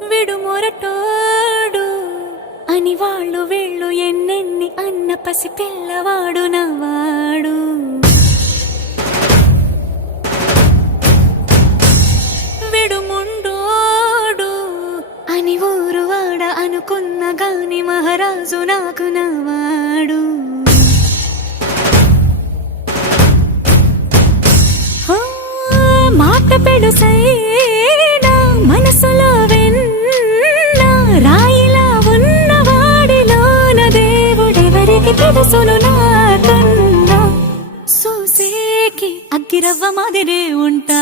విడు మొరటోడు అని వాళ్ళు వీళ్ళు ఎన్నెన్ని అన్న పసి పిల్లవాడు నవాడు. విడు ముండోడు అని ఊరు వాడ అనుకున్న గాని మహారాజు నాకు నవాడు. మాట పెడుసైనా మనసులో వెన్న రాయిలా ఉన్నవాడిలోన దేవుడెవరికి తెలుసును నాకన్నా. సూసేకి అగ్గిరవ్వ మాదిరే ఉంటా